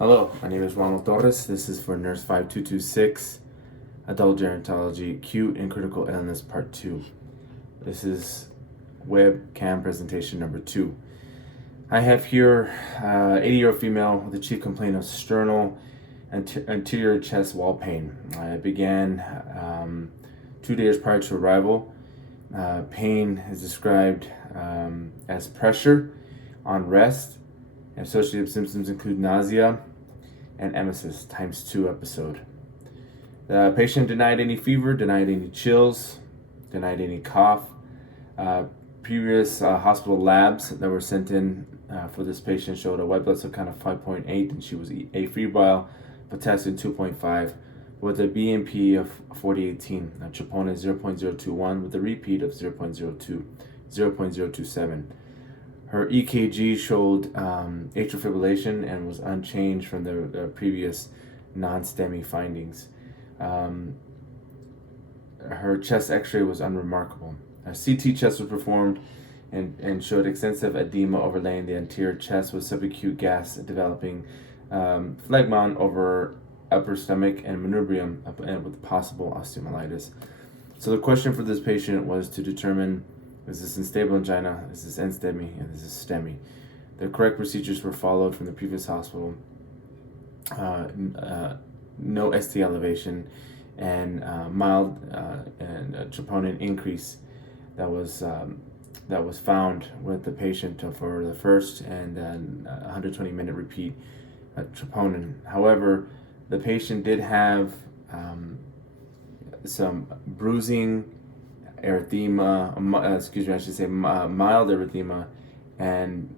Hello, my name is Ronald Torres. This is for Nurse 5226, Adult Gerontology, Acute and Critical Illness Part 2. This is webcam presentation number 2. I have here 80-year-old female with a chief complaint of sternal anterior chest wall pain. It began 2 days prior to arrival. Pain is described as pressure on rest. Associated symptoms include nausea and emesis ×2 episode. The patient denied any fever, denied any chills, denied any cough. Previous hospital labs that were sent in for this patient showed a white blood cell count of 5.8, and she was afebrile, potassium 2.5, with a BNP of 4018, a troponin 0.021, with a repeat of 0.27. Her EKG showed atrial fibrillation and was unchanged from the previous non-STEMI findings. Her chest x-ray was unremarkable. A CT chest was performed and showed extensive edema overlaying the anterior chest with subacute gas developing phlegmon over upper stomach and manubrium with possible osteomyelitis. So the question for this patient was to determine, is this unstable angina, is this NSTEMI, and is this STEMI? The correct procedures were followed from the previous hospital. No ST elevation and mild troponin increase that was found with the patient for the first and then 120-minute repeat troponin. However, the patient did have some bruising, erythema, mild erythema, and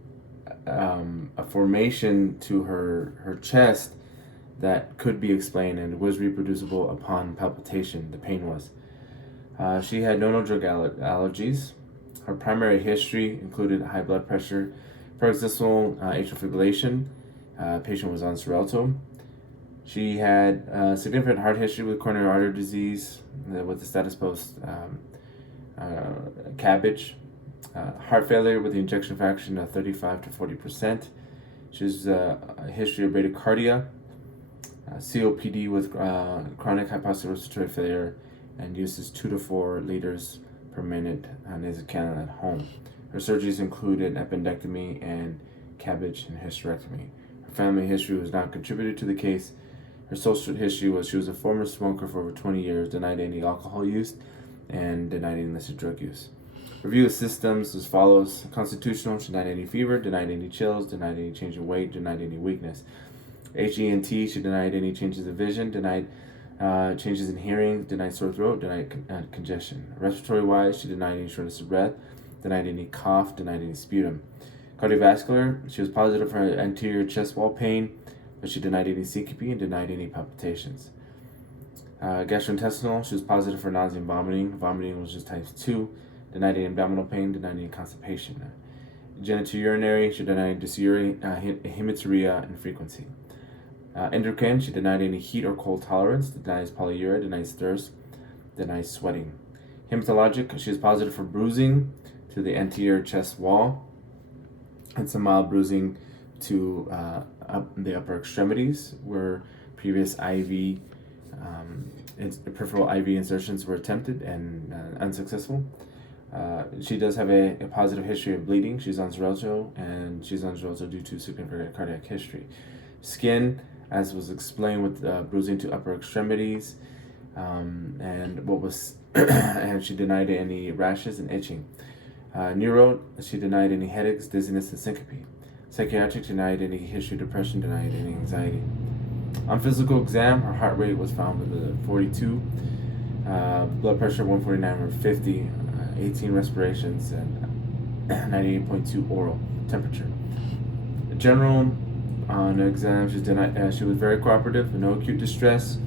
a formation to her chest that could be explained and was reproducible upon palpitation. The pain was. She had no drug allergies. Her primary history included high blood pressure, paroxysmal atrial fibrillation. Patient was on Xarelto. She had significant heart history with coronary artery disease with the status post cabbage, heart failure with the ejection fraction of 35 to 40%. She has a history of bradycardia, COPD with chronic hypoxic respiratory failure, and uses 2 to 4 liters per minute nasal cannula at home. Her surgeries included appendectomy and cabbage and hysterectomy. Her family history was not contributed to the case. Her social history was she was a former smoker for over 20 years, denied any alcohol use, and denied any illicit drug use. Review of systems as follows. Constitutional, she denied any fever, denied any chills, denied any change in weight, denied any weakness. HENT, she denied any changes of vision, denied changes in hearing, denied sore throat, denied congestion. Respiratory-wise, she denied any shortness of breath, denied any cough, denied any sputum. Cardiovascular, she was positive for anterior chest wall pain, but she denied any syncope and denied any palpitations. Gastrointestinal, she was positive for nausea and vomiting. Vomiting was just ×2. Denied any abdominal pain, denied any constipation. Genitourinary, she denied dysuria, hematuria, and frequency. Endocrine, she denied any heat or cold tolerance, denies polyuria, denies thirst, denies sweating. Hematologic, she was positive for bruising to the anterior chest wall and some mild bruising to the upper extremities where previous IV peripheral IV insertions were attempted and unsuccessful. She does have a positive history of bleeding. She's on Xarelto, and she's on Xarelto due to significant cardiac history. Skin, as was explained, with bruising to upper extremities, and what was and she denied any rashes and itching. Neuro, she denied any headaches, dizziness, and syncope. Psychiatric, denied any history of depression, denied any anxiety. On physical exam, her heart rate was found with a 42, blood pressure 149/50, 18 respirations, and 98.2 oral temperature. General, on exam, she was very cooperative, no acute distress,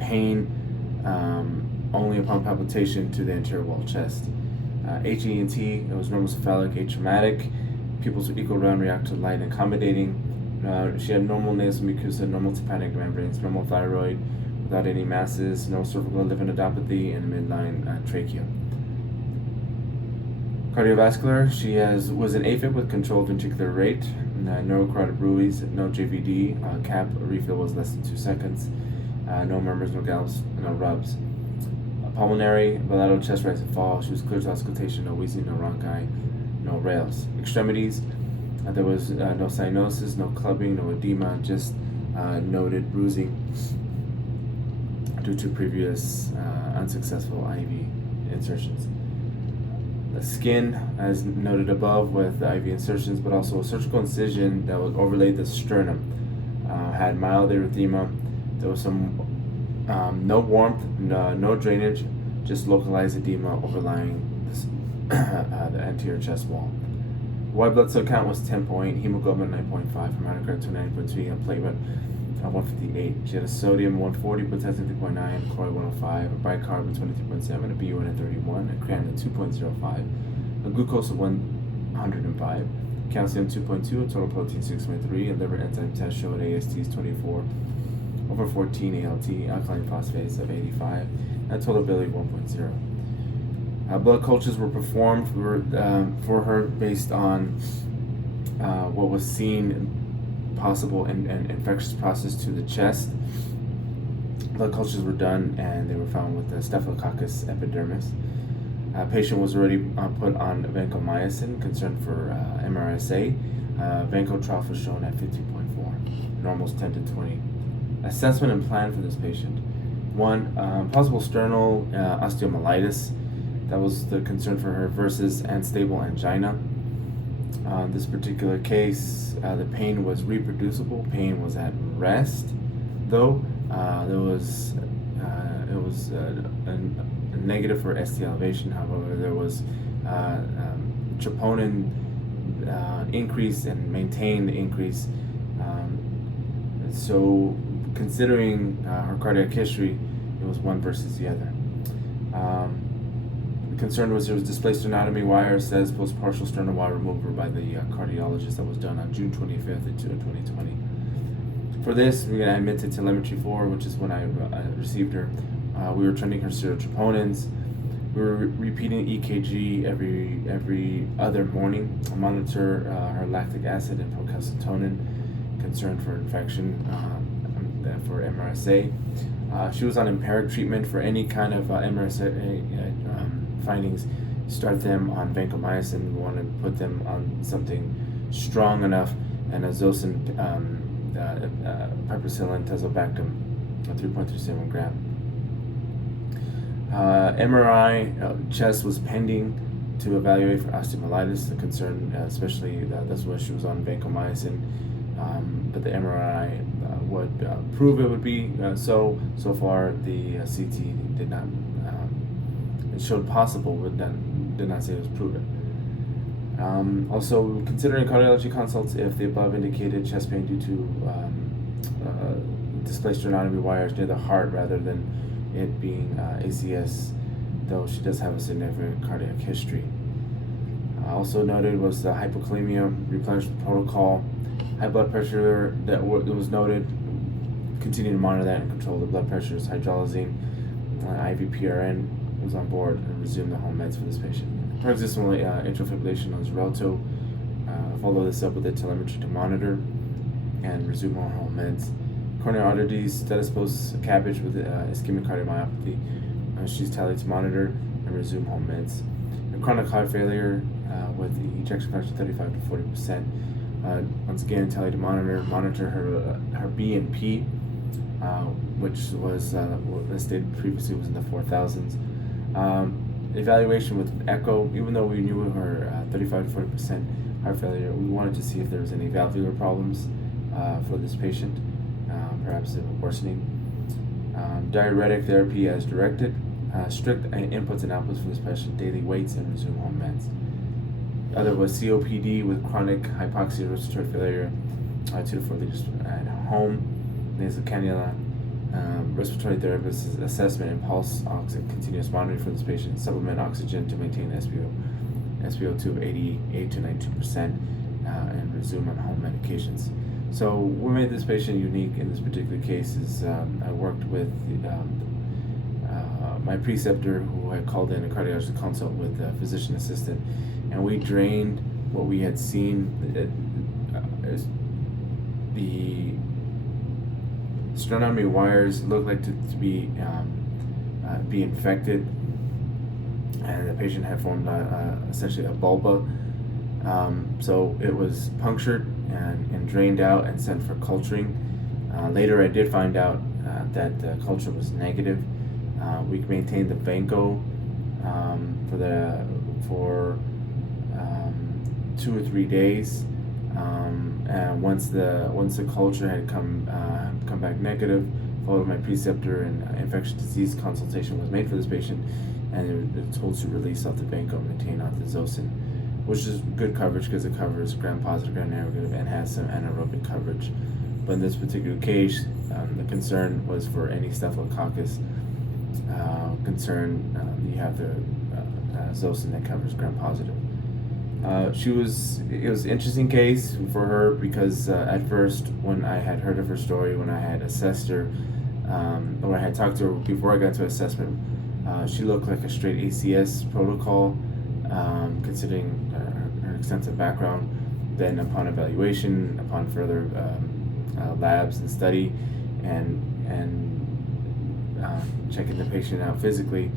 pain only upon palpitation to the anterior wall chest. HENT, it was normal cephalic, atraumatic. Pupils were equal round, react to light, and accommodating. She had normal nasal mucosa, normal tympanic membranes, normal thyroid, without any masses, no cervical lymphadenopathy, and midline trachea. Cardiovascular, she was an AFib with controlled ventricular rate, no carotid bruits, no JVD, cap refill was less than 2 seconds, no murmurs, no gallops, no rubs. Pulmonary, bilateral chest rise and fall, she was clear to auscultation, no wheezing, no rhonchi, no rails. Extremities, there was no cyanosis, no clubbing, no edema, just noted bruising due to previous unsuccessful IV insertions. The skin, as noted above, with the IV insertions, but also a surgical incision that was overlaid the sternum. Had mild erythema. There was some no warmth, no drainage, just localized edema overlying this, the anterior chest wall. White blood cell count was 10 point, hemoglobin 9.5, hematocrit 29.3, and platelet 158. She had a sodium 140, potassium 3.9, chloride 105, a bicarbonate 23.7, a BUN at 31, a creatinine 2.05, a glucose of 105, calcium 2.2, a total protein 6.3, and liver enzyme test showed ASTs 24/14, ALT, alkaline phosphates of 85, and a total bilirubin 1.0. Blood cultures were performed for her based on what was seen possible and infectious process to the chest. Blood cultures were done and they were found with the Staphylococcus epidermis. Patient was already put on vancomycin, concerned for MRSA. Vancotroph was shown at 15.4, normals 10 to 20. Assessment and plan for this patient. 1, possible sternal osteomyelitis. That was the concern for her, versus unstable angina. This particular case, the pain was reproducible. Pain was at rest, though it was a negative for ST elevation. However, there was troponin increase and maintained increase. So, considering her cardiac history, it was one versus the other. The concern was there was displaced sternotomy wire, says post partial sternal wire removal by the cardiologist. That was done on June 25th of 2020. For this, we're going to admit to telemetry 4, which is when I received her. We were trending her serotroponins. We were repeating EKG every other morning. Monitor her lactic acid and procalcitonin, concern for infection for MRSA. She was on empiric treatment for any kind of MRSA findings. Start them on vancomycin. We want to put them on something strong enough, and azosin, piperacillin, tazobactam, 3.37 gram. MRI chest was pending to evaluate for osteomyelitis. The concern, especially that's why she was on vancomycin, but the MRI would prove it would be so. So far, the CT did not. It showed possible, but did not say it was proven. Also, considering cardiology consults, if the above indicated chest pain due to displaced sternotomy wires near the heart rather than it being ACS, though she does have a significant cardiac history. Also noted was the hypokalemia replenishment protocol. High blood pressure that was noted. Continue to monitor that and control the blood pressures. Hydralazine, IV PRN was on board and resumed the home meds for this patient. Paroxysmal atrial fibrillation on Xarelto. Follow this up with a telemetry to monitor and resume our home meds. Coronary arteries, status post cabbage with ischemic cardiomyopathy. She's tallied to monitor and resume home meds. And chronic heart failure with the ejection fraction 35 to 40%. Once again, tallied to monitor her BNP, which was as stated previously was in the 4,000s. Evaluation with echo, even though we knew her 35 to 40% heart failure, we wanted to see if there was any valvular problems for this patient, perhaps worsening. Diuretic therapy as directed. Strict inputs and outputs for this patient, daily weights, and resume home meds. Other was COPD with chronic hypoxia respiratory failure, 2 to 4 liters at home. Nasal cannula, respiratory therapist assessment and pulse oxygen continuous monitoring for this patient. Supplement oxygen to maintain SpO2 of 88 to 92%, and resume on home medications. So what made this patient unique in this particular case is I worked with my preceptor who had called in a cardiology consult with a physician assistant, and we drained what we had seen. The sternotomy wires looked like to be infected, and the patient had formed essentially a bulba. So it was punctured and drained out and sent for culturing. Later, I did find out that the culture was negative. We maintained the Vanco for 2 or 3 days, and once the culture had come back negative, followed my preceptor and infectious disease consultation was made for this patient, and they were told to release off the Vanco and maintain off the Zosyn, which is good coverage because it covers gram-positive, gram-negative, and has some anaerobic coverage. But in this particular case, the concern was for any staphylococcus concern. You have the Zosyn that covers gram-positive. It was an interesting case for her because at first, when I had heard of her story, when I had assessed her, when I had talked to her before I got to assessment, she looked like a straight ACS protocol, considering her extensive background. Then upon evaluation, upon further labs and study, and checking the patient out physically,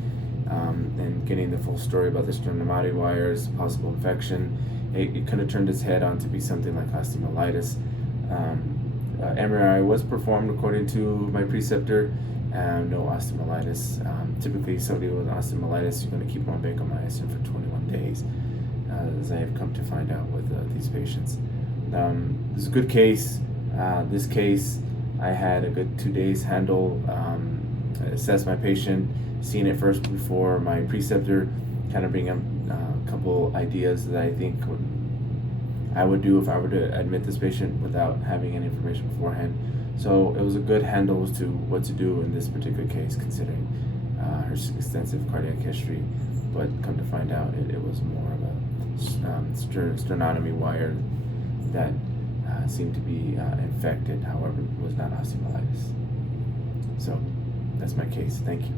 and getting the full story about the sternotomy wires, possible infection, it kind of turned its head on to be something like osteomyelitis. MRI was performed according to my preceptor, no osteomyelitis. Typically, somebody with osteomyelitis, you're going to keep them on vancomycin for 21 days, as I have come to find out with these patients. This is a good case. This case, I had a good 2 days handle, assess my patient, seen it first before my preceptor, kind of bring up a couple ideas that I think I would do if I were to admit this patient without having any information beforehand. So it was a good handle as to what to do in this particular case, considering her extensive cardiac history. But come to find out, it was more of a sternotomy wire that seemed to be infected, however, was not osteomyelitis. So that's my case. Thank you.